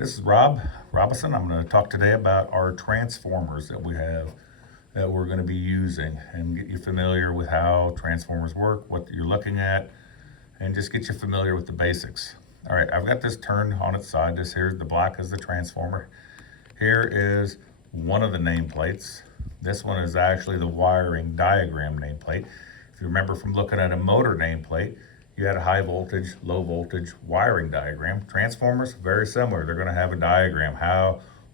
This is Rob Robinson. I'm going to talk today about our transformers that we have that we're going to be using and get you familiar with how transformers work, what you're looking at, and just get you familiar with the basics. All right, I've got this turned on its side. This here, the black is the transformer. Here is one of the nameplates. This one is actually the wiring diagram nameplate. If you remember from looking at a motor nameplate, you had a high voltage, low voltage wiring diagram. Transformers, very similar. They're gonna have a diagram,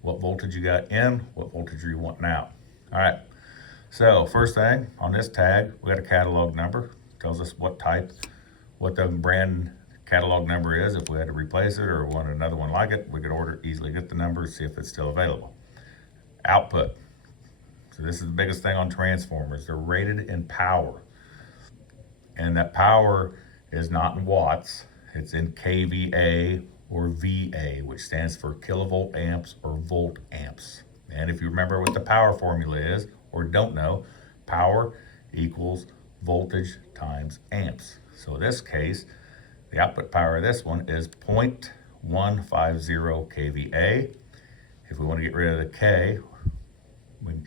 what voltage you got in, what voltage you want out. All right, so first thing on this tag, we got a catalog number. Tells us what type, what the brand catalog number is. If we had to replace it or want another one like it, we could order, easily get the number, see if it's still available. Output. So this is the biggest thing on transformers. They're rated in power. And that power is not in watts, it's in kVA or VA, which stands for kilovolt amps or volt amps. And if you remember what the power formula is, or don't know, power equals voltage times amps. So in this case, the output power of this one is 0.150 kVA. If we want to get rid of the K, we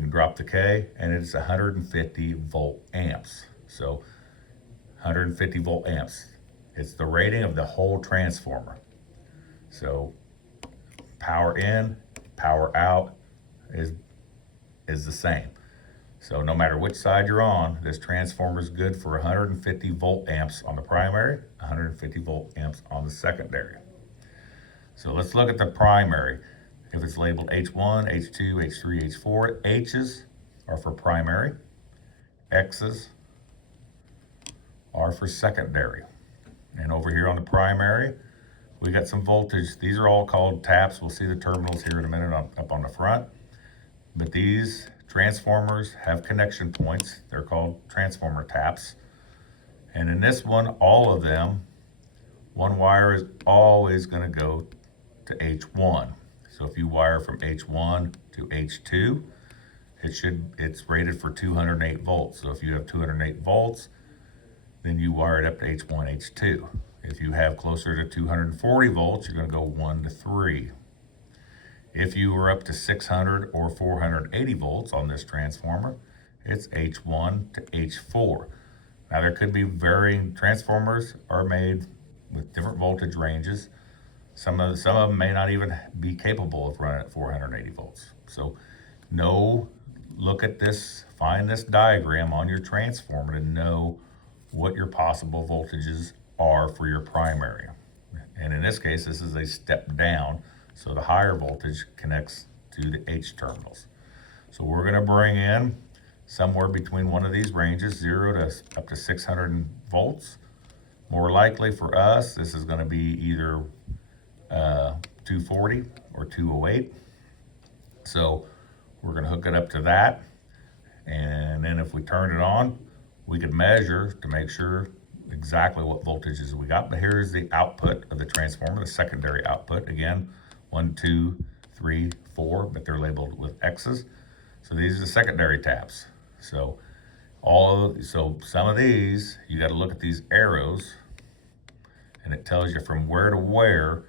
can drop the K, and it's 150 volt amps. So 150 volt amps. It's the rating of the whole transformer. So power in, power out is the same. So no matter which side you're on, this transformer is good for 150 volt amps on the primary, 150 volt amps on the secondary. So let's look at the primary. If it's labeled H1, H2, H3, H4, H's are for primary, X's are for secondary. And over here on the primary, we got some voltage. These are all called taps. We'll see the terminals here in a minute up on the front. But these transformers have connection points. They're called transformer taps. And in this one, all of them, one wire is always going to go to H1. So if you wire from H1 to H2, it's rated for 208 volts. So if you have 208 volts, then you wire it up to H1, H2. If you have closer to 240 volts, you're going to go 1 to 3. If you were up to 600 or 480 volts on this transformer, it's H1 to H4. Now there could be varying, transformers are made with different voltage ranges. Some of them may not even be capable of running at 480 volts. So look at this, find this diagram on your transformer to know what your possible voltages are for your primary. And in this case, this is a step down, so the higher voltage connects to the H terminals. So we're going to bring in somewhere between one of these ranges, 0 to up to 600 volts. More likely for us, this is going to be either 240 or 208. So we're going to hook it up to that. And then if we turn it on, we could measure to make sure exactly what voltages we got. But here's the output of the transformer, the secondary output. Again, 1, 2, 3, 4, but they're labeled with X's. So these are the secondary taps. So some of these, you got to look at these arrows, and it tells you from where to where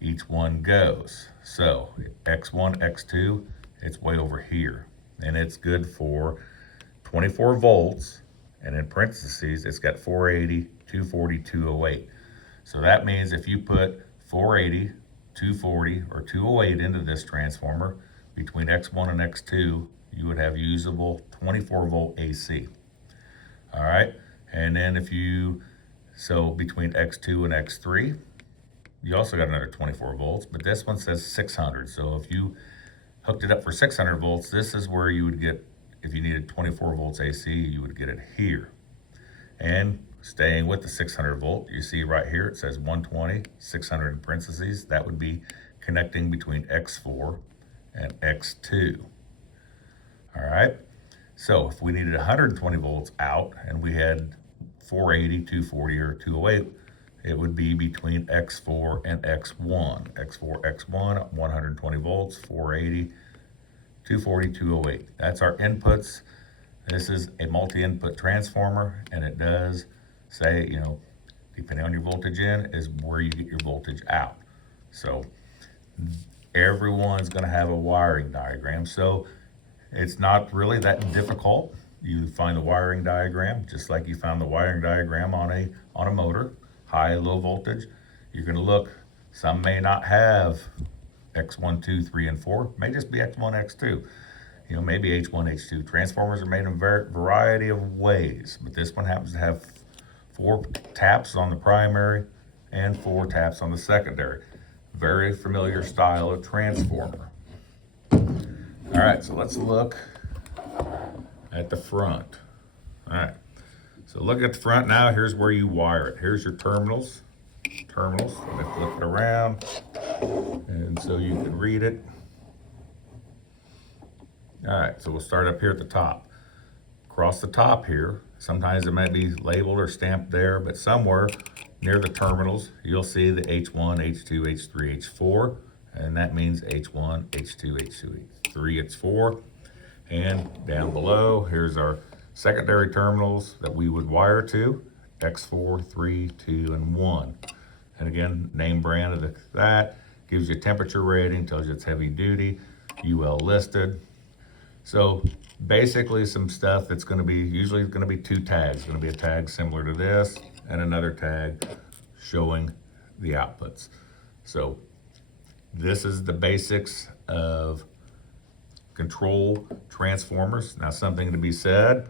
each one goes. So X1, X2, it's way over here, and it's good for 24 volts. And in parentheses, it's got 480, 240, 208. So that means if you put 480, 240, or 208 into this transformer, between X1 and X2, you would have usable 24 volt AC. All right, and then so between X2 and X3, you also got another 24 volts, but this one says 600. So if you hooked it up for 600 volts, this is where you would get, if you needed 24 volts AC, you would get it here. And staying with the 600 volt, you see right here, it says 120, 600 in parentheses. That would be connecting between X4 and X2. All right, so if we needed 120 volts out and we had 480, 240, or 208, it would be between X4 and X1. X4, X1, 120 volts, 480, 240, 208. That's our inputs. This is a multi-input transformer, and it does say, depending on your voltage in, is where you get your voltage out. So everyone's gonna have a wiring diagram. So it's not really that difficult. You find the wiring diagram, just like you found the wiring diagram on a motor, high, low voltage. You're gonna look, some may not have X1, 2, 3, and 4, may just be X1, X2. You know, maybe H1, H2. Transformers are made in a variety of ways, but this one happens to have 4 taps on the primary and 4 taps on the secondary. Very familiar style of transformer. All right, so let's look at the front. All right, so look at the front now. Here's where you wire it. Here's your terminals. Let me flip it around, and so you can read it. All right, so we'll start up here at the top. Across the top here, sometimes it might be labeled or stamped there, but somewhere near the terminals, you'll see the H1, H2, H3, H4, and that means H1, H2, H2, H3, it's 4. And down below, here's our secondary terminals that we would wire to, X4, 3, 2, and 1. And again, name brand of that, gives you a temperature rating, tells you it's heavy duty, UL listed. So basically some stuff that's gonna be, usually gonna be 2 tags. Gonna be a tag similar to this and another tag showing the outputs. So this is the basics of control transformers. Now something to be said,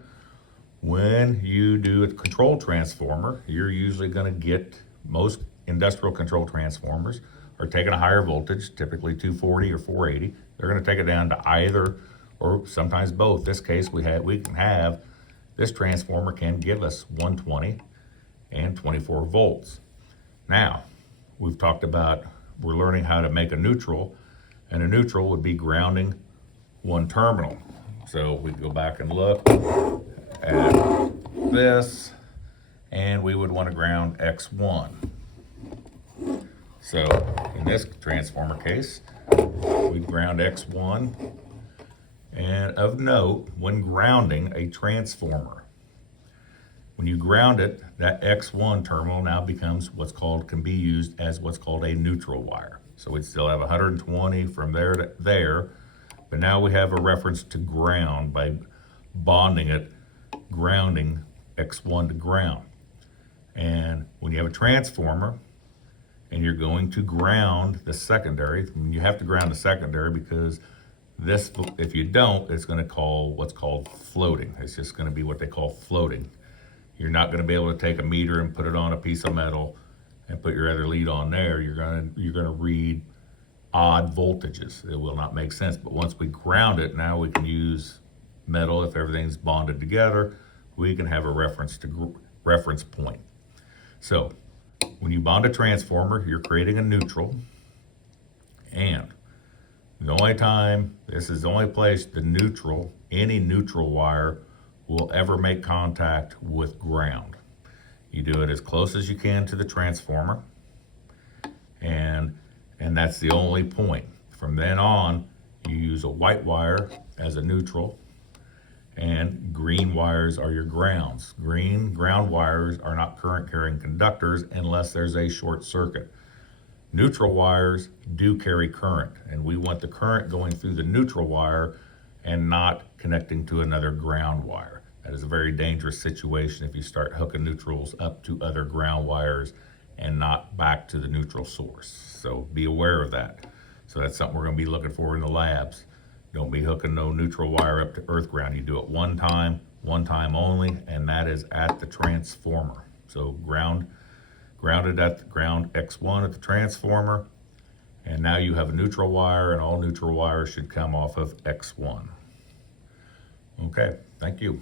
when you do a control transformer, you're usually gonna get, most industrial control transformers are taking a higher voltage, typically 240 or 480. They're gonna take it down to either, or sometimes both. This case we can have, this transformer can give us 120 and 24 volts. Now, we've talked about, we're learning how to make a neutral, and a neutral would be grounding one terminal. So we go back and look at this, and we would want to ground X1. So in this transformer case, we ground X1. And of note, when grounding a transformer, when you ground it, that X1 terminal now becomes can be used as what's called a neutral wire. So we'd still have 120 from there to there, but now we have a reference to ground by bonding it, grounding X1 to ground. And when you have a transformer and you're going to ground the secondary, you have to ground the secondary because this, if you don't, it's going to call what's called floating. It's just going to be what they call floating. You're not going to be able to take a meter and put it on a piece of metal and put your other lead on there. You're going to read odd voltages. It will not make sense. But once we ground it, now we can use metal. If everything's bonded together, we can have a reference point. So when you bond a transformer, you're creating a neutral, and the only time, this is the only place the neutral, any neutral wire will ever make contact with ground. You do it as close as you can to the transformer, and that's the only point. From then on, you use a white wire as a neutral, and green wires are your grounds. Green ground wires are not current carrying conductors unless there's a short circuit. Neutral wires do carry current, and we want the current going through the neutral wire and not connecting to another ground wire. That is a very dangerous situation if you start hooking neutrals up to other ground wires and not back to the neutral source. So be aware of that. So that's something we're going to be looking for in the labs. Don't be hooking no neutral wire up to earth ground. You do it one time only, and that is at the transformer. So grounded at the ground X1 at the transformer, and now you have a neutral wire, and all neutral wires should come off of X1. Okay, thank you.